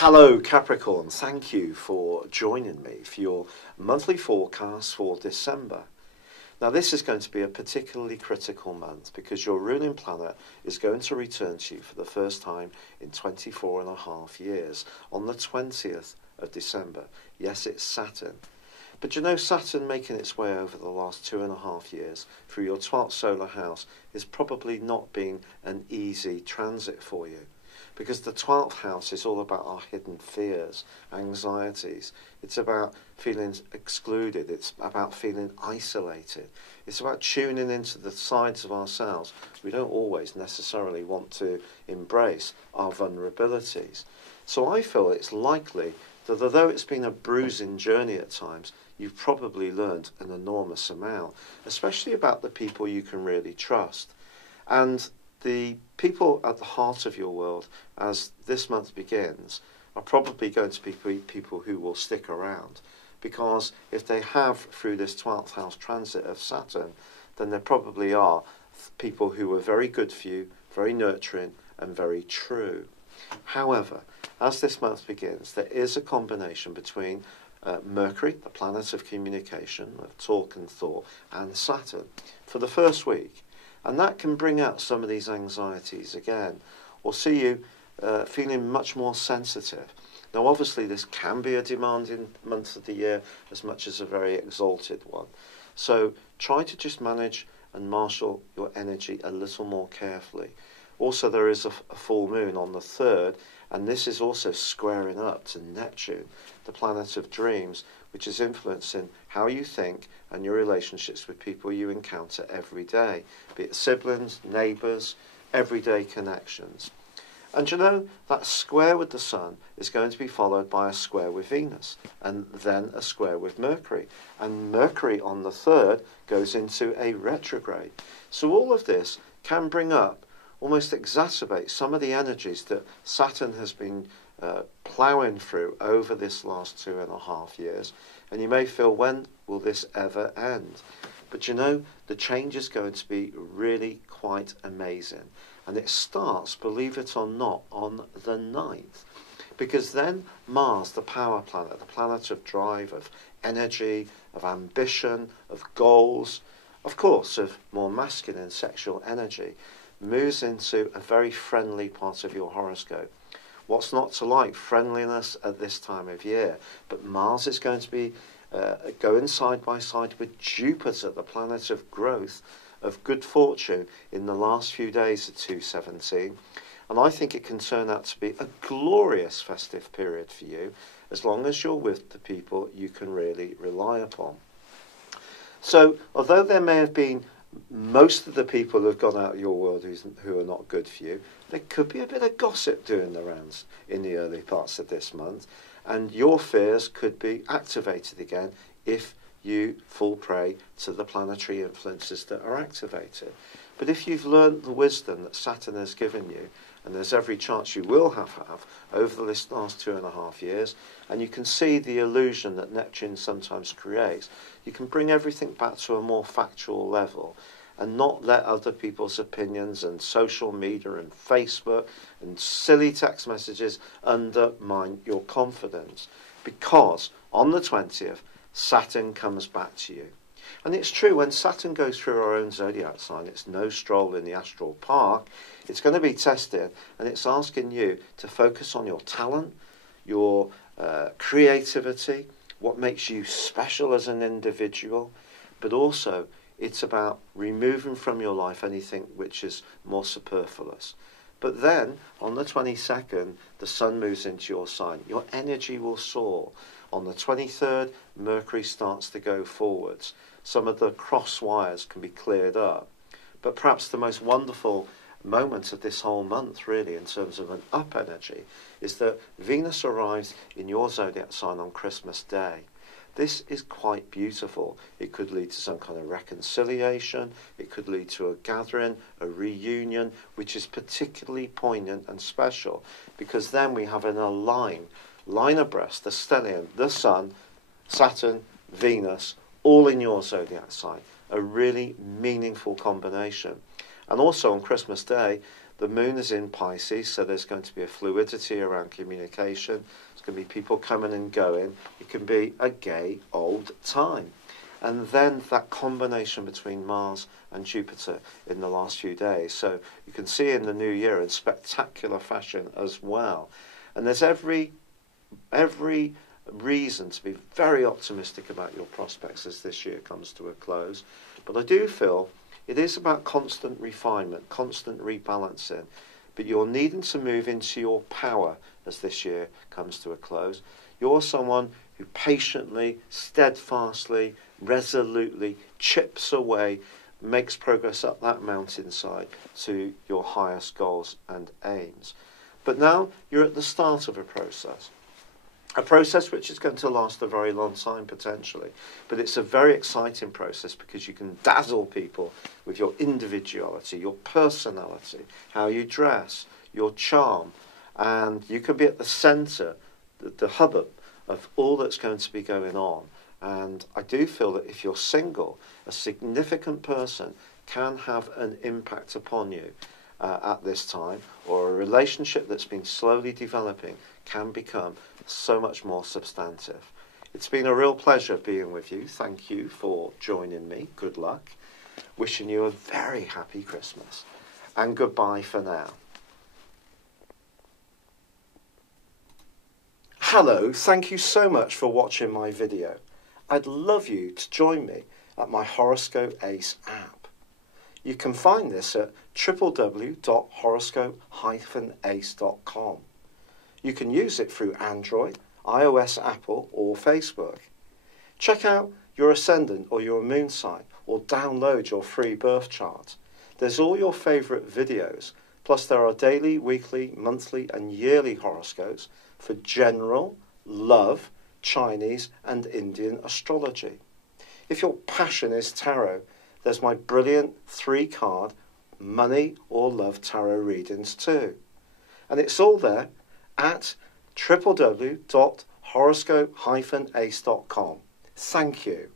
Hello Capricorn, thank you for joining me for your monthly forecast for December. Now this is going to be a particularly critical month because your ruling planet is going to return to you for the first time in 24 and a half years on the 20th of December. Yes, it's Saturn. But you know, Saturn making its way over the last 2.5 years through your 12th solar house is probably not been an easy transit for you. Because the 12th house is all about our hidden fears, anxieties. It's about feeling excluded. It's about feeling isolated. It's about tuning into the sides of ourselves we don't always necessarily want to embrace, our vulnerabilities. So I feel it's likely that although it's been a bruising journey at times, you've probably learned an enormous amount, especially about the people you can really trust. And the people at the heart of your world, as this month begins, are probably going to be people who will stick around. Because if they have, through this 12th house transit of Saturn, then there probably are people who are very good for you, very nurturing, and very true. However, as this month begins, there is a combination between Mercury, the planet of communication, of talk and thought, and Saturn for the first week. And that can bring out some of these anxieties again, or see you feeling much more sensitive. Now, obviously, this can be a demanding month of the year as much as a very exalted one. So try to just manage and marshal your energy a little more carefully. Also, there is a full moon on the 3rd, and this is also squaring up to Neptune, the planet of dreams, which is influencing how you think and your relationships with people you encounter every day, be it siblings, neighbours, everyday connections. And you know, that square with the Sun is going to be followed by a square with Venus, and then a square with Mercury. And Mercury on the 3rd goes into a retrograde. So all of this can bring up, almost exacerbate some of the energies that Saturn has been ploughing through over this last 2.5 years. And you may feel, when will this ever end? But you know, the change is going to be really quite amazing. And it starts, believe it or not, on the 9th. Because then Mars, the power planet, the planet of drive, of energy, of ambition, of goals, of course, of more masculine sexual energy, moves into a very friendly part of your horoscope. What's not to like friendliness at this time of year? But Mars is going to be going side by side with Jupiter, the planet of growth, of good fortune, in the last few days of 2/17. And I think it can turn out to be a glorious festive period for you, as long as you're with the people you can really rely upon. So, although there may have been most of the people who have gone out of your world who are not good for you, there could be a bit of gossip doing the rounds in the early parts of this month, and your fears could be activated again if you fall prey to the planetary influences that are activated. But if you've learned the wisdom that Saturn has given you, and there's every chance you will have over this last 2.5 years, and you can see the illusion that Neptune sometimes creates, you can bring everything back to a more factual level and not let other people's opinions and social media and Facebook and silly text messages undermine your confidence. Because on the 20th, Saturn comes back to you. And it's true, when Saturn goes through our own zodiac sign, it's no stroll in the astral park. It's going to be tested, and it's asking you to focus on your talent, your creativity, what makes you special as an individual, but also it's about removing from your life anything which is more superfluous. But then, on the 22nd, the Sun moves into your sign. Your energy will soar. On the 23rd, Mercury starts to go forwards. Some of the cross wires can be cleared up. But perhaps the most wonderful moment of this whole month, really, in terms of an up energy, is that Venus arrives in your zodiac sign on Christmas Day. This is quite beautiful. It could lead to some kind of reconciliation. It could lead to a gathering, a reunion, which is particularly poignant and special, because then we have in a line abreast, the stellium, the Sun, Saturn, Venus, all in your zodiac sign. A really meaningful combination. And also on Christmas Day, The moon is in Pisces, so there's going to be a fluidity around communication. There's going to be people coming and going. It can be a gay old time. And then that combination between Mars and Jupiter in the last few days. So you can see in the new year in spectacular fashion as well. And there's every reason to be very optimistic about your prospects as this year comes to a close. But I do feel it is about constant refinement, constant rebalancing. But you're needing to move into your power as this year comes to a close. You're someone who patiently, steadfastly, resolutely chips away, makes progress up that mountainside to your highest goals and aims. But now you're at the start of a process which is going to last a very long time potentially. But it's a very exciting process because you can dazzle people with your individuality, your personality, how you dress, your charm, and you can be at the centre, the hub of all that's going to be going on. And I do feel that if you're single, a significant person can have an impact upon you at this time, or a relationship that's been slowly developing can become so much more substantive. It's been a real pleasure being with you. Thank you for joining me. Good luck. Wishing you a very happy Christmas. And goodbye for now. Hello, thank you so much for watching my video. I'd love you to join me at my Horoscope Ace app. You can find this at www.horoscope-ace.com. You can use it through Android, iOS, Apple, or Facebook. Check out your ascendant or your moon sign, or download your free birth chart. There's all your favourite videos, plus there are daily, weekly, monthly and yearly horoscopes for general, love, Chinese and Indian astrology. If your passion is tarot, there's my brilliant 3-card money or love tarot readings too. And it's all there at www.horoscope-ace.com. Thank you.